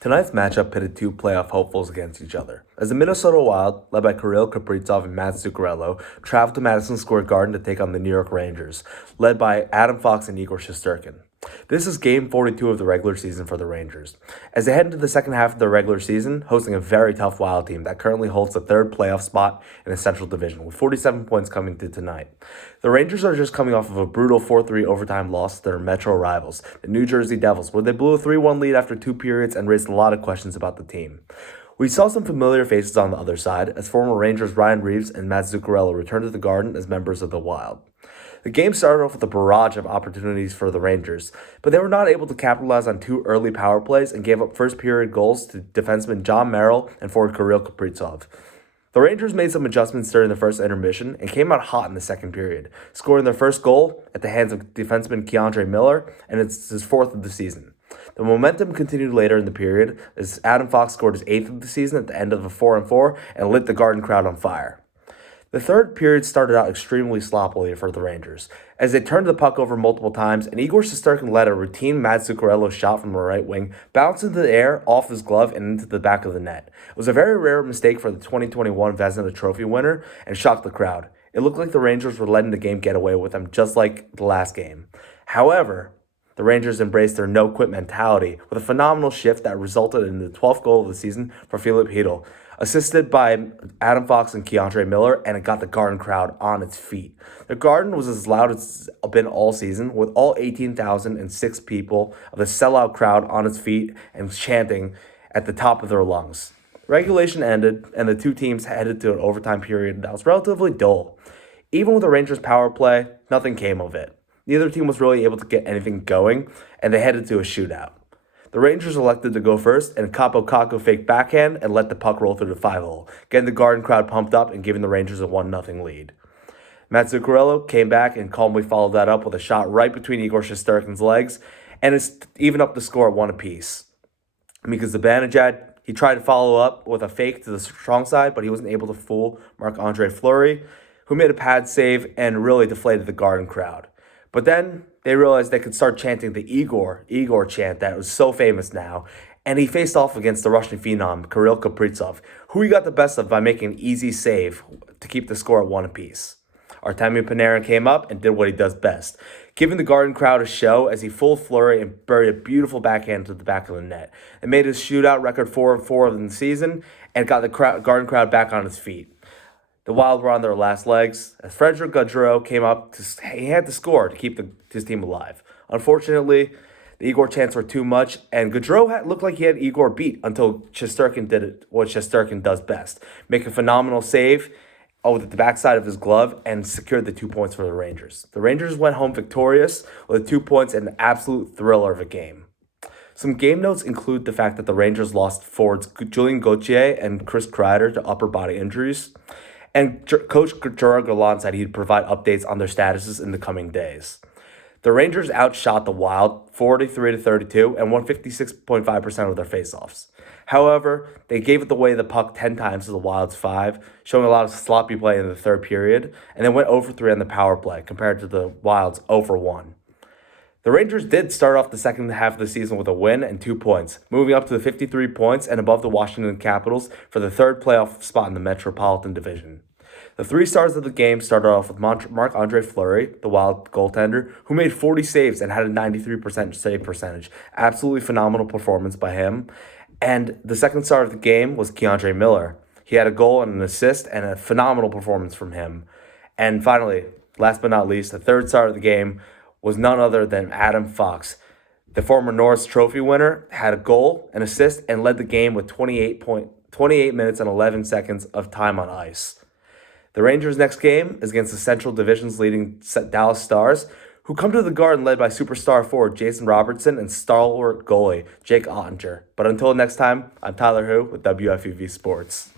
Tonight's matchup pitted two playoff hopefuls against each other, as the Minnesota Wild, led by Kirill Kaprizov and Matt Zuccarello, traveled to Madison Square Garden to take on the New York Rangers, led by Adam Fox and Igor Shesterkin. This is Game 42 of the regular season for the Rangers, as they head into the second half of the regular season, hosting a very tough Wild team that currently holds the third playoff spot in the Central Division, with 47 points coming to tonight. The Rangers are just coming off of a brutal 4-3 overtime loss to their Metro rivals, the New Jersey Devils, where they blew a 3-1 lead after two periods and raised a lot of questions about the team. We saw some familiar faces on the other side, as former Rangers Ryan Reeves and Matt Zuccarello returned to the Garden as members of the Wild. The game started off with a barrage of opportunities for the Rangers, but they were not able to capitalize on two early power plays and gave up first-period goals to defenseman John Merrill and forward Kirill Kaprizov. The Rangers made some adjustments during the first intermission and came out hot in the second period, scoring their first goal at the hands of defenseman Keandre Miller, and it's his fourth of the season. The momentum continued later in the period as Adam Fox scored his eighth of the season at the end of a 4-on-4 and lit the Garden crowd on fire. The third period started out extremely sloppily for the Rangers, as they turned the puck over multiple times, and Igor Shesterkin let a routine Matt Zuccarello shot from the right wing bounce into the air off his glove and into the back of the net. It was a very rare mistake for the 2021 Vezina Trophy winner and shocked the crowd. It looked like the Rangers were letting the game get away with them, just like the last game. However, the Rangers embraced their no-quit mentality with a phenomenal shift that resulted in the 12th goal of the season for Filip Chytil, assisted by Adam Fox and Keandre Miller, and it got the Garden crowd on its feet. The Garden was as loud as it's been all season, with all 18,006 people of the sellout crowd on its feet and chanting at the top of their lungs. Regulation ended, and the two teams headed to an overtime period that was relatively dull. Even with the Rangers' power play, nothing came of it. Neither team was really able to get anything going, and they headed to a shootout. The Rangers elected to go first, and Capo Caco faked backhand and let the puck roll through the 5-hole, getting the Garden crowd pumped up and giving the Rangers a 1-0 lead. Matt Zuccarello came back and calmly followed that up with a shot right between Igor Shesterkin's legs, and it's even up the score at 1 apiece. Mika Zibanejad, he tried to follow up with a fake to the strong side, but he wasn't able to fool Marc-Andre Fleury, who made a pad save and really deflated the Garden crowd. But then they realized they could start chanting the Igor chant that was so famous now, and he faced off against the Russian phenom, Kirill Kaprizov, who he got the best of by making an easy save to keep the score at 1 apiece. Artemi Panarin came up and did what he does best, giving the Garden crowd a show as he fooled Fleury and buried a beautiful backhand to the back of the net. It made his shootout record 4-4 in the season and got the Garden crowd back on its feet. The Wild were on their last legs as Frederic Gaudreau came up. He had to score to keep his team alive. Unfortunately, the Igor chants were too much, and Gaudreau looked like he had Igor beat until Shesterkin did what Shesterkin does best, make a phenomenal save over the backside of his glove and secured the 2 points for the Rangers. The Rangers went home victorious with 2 points and an absolute thriller of a game. Some game notes include the fact that the Rangers lost forwards Julien Gauthier and Chris Kreider to upper body injuries. And Coach Gerard Gallant said he'd provide updates on their statuses in the coming days. The Rangers outshot the Wild 43-32 and won 56.5% of their faceoffs. However, they gave it away the puck 10 times to the Wild's 5, showing a lot of sloppy play in the third period, and they went 0-3 on the power play compared to the Wild's 0-1. The Rangers did start off the second half of the season with a win and 2 points, moving up to the 53 points and above the Washington Capitals for the third playoff spot in the Metropolitan Division. The 3 stars of the game started off with Marc-Andre Fleury, the Wild goaltender, who made 40 saves and had a 93% save percentage. Absolutely phenomenal performance by him. And the second star of the game was Keandre Miller. He had a goal and an assist and a phenomenal performance from him. And finally, last but not least, the third star of the game was none other than Adam Fox. The former Norris Trophy winner had a goal, an assist, and led the game with 28 minutes and 11 seconds of time on ice. The Rangers' next game is against the Central Division's leading Dallas Stars, who come to the Garden led by superstar forward Jason Robertson and stalwart goalie Jake Ottinger. But until next time, I'm Tyler Hu with WFUV Sports.